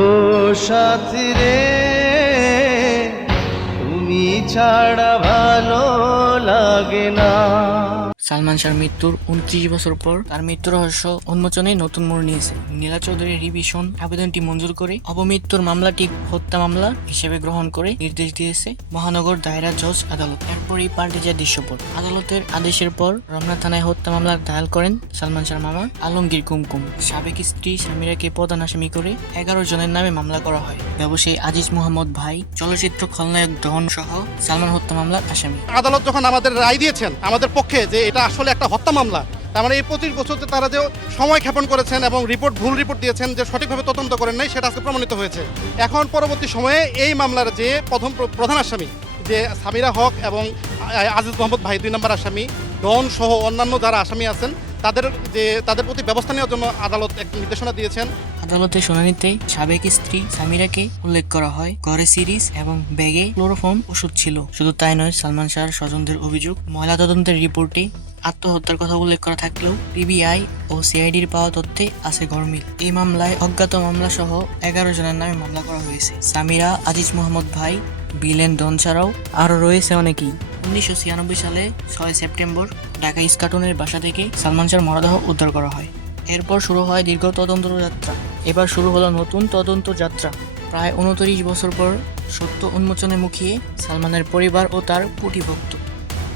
ও সাথী রে, তুমি ছাড়া ভালো লাগে না। সালমান শাহর মৃত্যুর 29 বছর পর তার মৃত্যু রহস্য উন্মোচনে নতুন মোড় নিয়েছে। নীলা চৌধুরীর রিভিশন আবেদনটি মঞ্জুর করে অপমৃত্যুর মামলাটি হত্যা মামলা হিসেবে গ্রহণ করে নির্দেশ দিয়েছে মহানগর দায়রা জজ আদালত। এরপরই পাল্টে যায় দৃশ্যপট। আদালতের আদেশের পর রমনা থানায় হত্যা মামলা দায়ের করেন সালমান শাহর মামা আলমগীর কুমকুম। সাবেক স্ত্রী সামিরাকে প্রধান আসামি করে 11 জনের নামে মামলা করা হয়। ব্যবসায়ী আজিজ মোহাম্মদ ভাই, চলচ্চিত্র খলনায়ক ডন সহ সালমান হত্যা মামলার আসামি। আদালত যখন আমাদের রায় দিয়েছেন আমাদের পক্ষে যে এটা আসলে একটা হত্যা মামলা, তার মানে এই 25 বছরতে তারা যে সময় ক্ষেপণ করেছেন এবং ভুল রিপোর্ট দিয়েছেন, যে সঠিকভাবে তদন্ত করেন নাই, সেটা আজকে প্রমাণিত হয়েছে। এখন পরবর্তী সময়ে এই মামলার যে প্রধান আসামি যে সামিরা হক এবং আজিজ মোহাম্মদ ভাই 2 নম্বর আসামি, ডন সহ অন্যান্য যারা আসামি আছেন তাদের প্রতি ব্যবস্থা নেওয়ার জন্য আদালত এক নির্দেশনা দিয়েছেন। আদালতের শুনানিতে সাবেক স্ত্রী সামিরাকে উল্লেখ করা হয় ঘরে সিরিজ এবং ব্যাগে ক্লোরোফর্ম ওষুধ ছিল। শুধু তাই নয়, সালমান শাহর স্বজনদের অভিযোগ ময়লা তদন্তের রিপোর্টে আত্মহত্যার কথা উল্লেখ করা থাকলেও পিবিআই ও সিআইডির পাওয়া তথ্যে আছে গরমিল। এই মামলায় অজ্ঞাত মামলা সহ 11 জনের নামে মামলা করা হয়েছে। সামিরা, আজিজ মোহাম্মদ ভাই, বিলেন ডন ছাড়াও আরও রয়েছে অনেকেই। 1996 সালে 6 সেপ্টেম্বর ঢাকা ইস্কাটনের বাসা থেকে সালমান শাহর মরদেহ উদ্ধার করা হয়। এরপর শুরু হয় দীর্ঘ তদন্ত যাত্রা। এবার শুরু হলো নতুন তদন্ত যাত্রা। প্রায় 29 বছর পর সত্য উন্মোচনে মুখিয়ে সালমানের পরিবার ও তার কোটি ভক্ত।